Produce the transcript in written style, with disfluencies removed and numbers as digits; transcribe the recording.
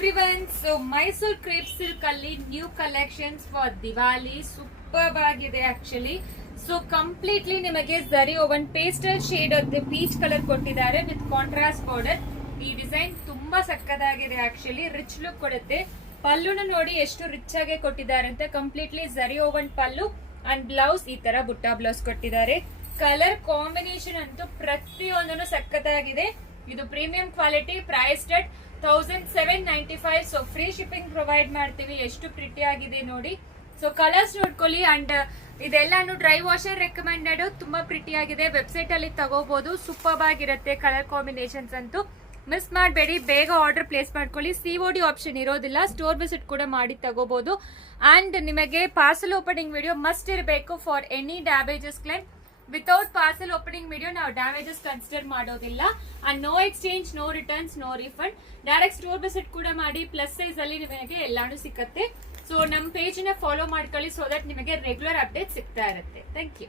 everyone. So Mysore crepe silk alli new collections for Diwali. Superb ಆಗಿದೆ actually. So completely ನಿಮಗೆ zari one pastel shade of the peach color ಕೊಟ್ಟಿದ್ದಾರೆ with contrast border. ಈ design ತುಂಬಾ ಸಕ್ಕತ್ತಾಗಿದೆ actually. Rich look ಕೊಡುತ್ತೆ. ಪಲ್ಲುನ ನೋಡಿ ಎಷ್ಟು rich ಆಗಿ ಕೊಟ್ಟಿದ್ದಾರೆ ಅಂತ. Completely zari one pallu and blouse ಈ ತರ ಬುಟ್ಟ ಬ್ಲೌಸ್ ಕೊಟ್ಟಿದ್ದಾರೆ. ಕಲರ್ ಕಾಂಬಿನೇಷನ್ ಅಂತೂ ಪ್ರತಿಯೊಂದನ್ನು ಸಕ್ಕತ್ತಾಗಿದೆ. ಇದು premium quality, price at 1795. So free shipping provide ಮಾಡ್ತೀವಿ. ಎಷ್ಟು ಪ್ರಿಟಿ ಆಗಿದೆ ನೋಡಿ. ಸೊ ಕಲರ್ಸ್ ನೋಡ್ಕೊಳ್ಳಿ. ಅಂಡ್ ಇದೆಲ್ಲಾನು ಡ್ರೈ ವಾಷರ್ ರೆಕಮೆಂಡೆಡ್. ತುಂಬಾ ಪ್ರಿಟಿ ಆಗಿದೆ. ವೆಬ್ಸೈಟ್ ಅಲ್ಲಿ ತಗೋಬಹುದು. ಸೂಪರ್ ಆಗಿರುತ್ತೆ ಕಲರ್ ಕಾಂಬಿನೇಷನ್ಸ್ ಅಂತೂ. ಮಿಸ್ ಮಾಡಬೇಡಿ, ಬೇಗ ಆರ್ಡರ್ ಪ್ಲೇಸ್ ಮಾಡ್ಕೊಳ್ಳಿ. COD ಆಪ್ಷನ್ ಇರೋದಿಲ್ಲ. ಸ್ಟೋರ್ ವಿಸಿಟ್ ಕೂಡ ಮಾಡಿ ತಗೋಬಹುದು. ಅಂಡ್ ನಿಮಗೆ ಪಾರ್ಸಲ್ ಓಪನಿಂಗ್ ವಿಡಿಯೋ ಮಸ್ಟ್ ಇರಬೇಕು for any damages claim. Without parcel opening video ನಾವು ಡ್ಯಾಮೇಜಸ್ ಕನ್ಸಿಡರ್ ಮಾಡೋದಿಲ್ಲ. And no exchange, no returns, no refund. Direct store visit ಕೂಡ ಮಾಡಿ. ಪ್ಲಸ್ ಸೈಜ್ ಅಲ್ಲಿ ನಿಮಗೆ ಎಲ್ಲಾನು ಸಿಕ್ಕತ್ತೆ. ಸೊ ನಮ್ಮ ಪೇಜ್ ನ ಫಾಲೋ ಮಾಡ್ಕೊಳ್ಳಿ, ಸೊ ದಟ್ ನಿಮಗೆ ರೆಗ್ಯುಲರ್ ಅಪ್ಡೇಟ್ ಸಿಗ್ತಾ ಇರುತ್ತೆ. Thank you.